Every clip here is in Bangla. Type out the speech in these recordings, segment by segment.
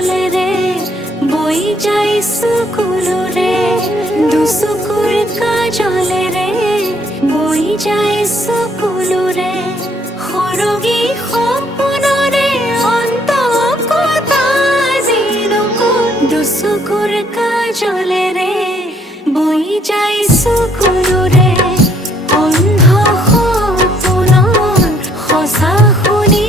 চলে রে বই যাই সুকুলো রে দুসুকুর কাজলে রে বই যাই সুকুলো রে হরগি সপনরে অন্ত কথা জিনুকু দুসুকুর কাজলে রে বই যাই সুকুলো রে অন্ধ সপনৰ সঁচা শুনি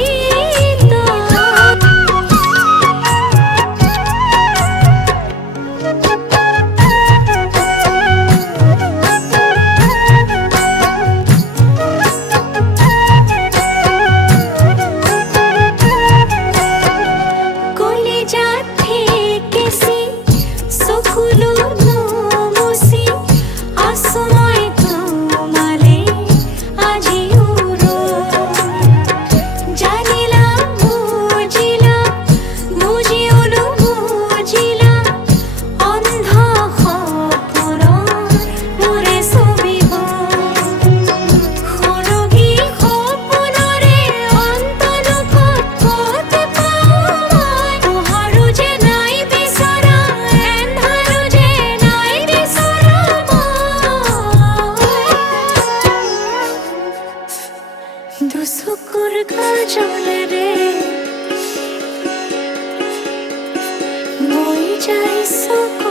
দুসুকুর কাজলে রে বই যাই সুকুলো